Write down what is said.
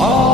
All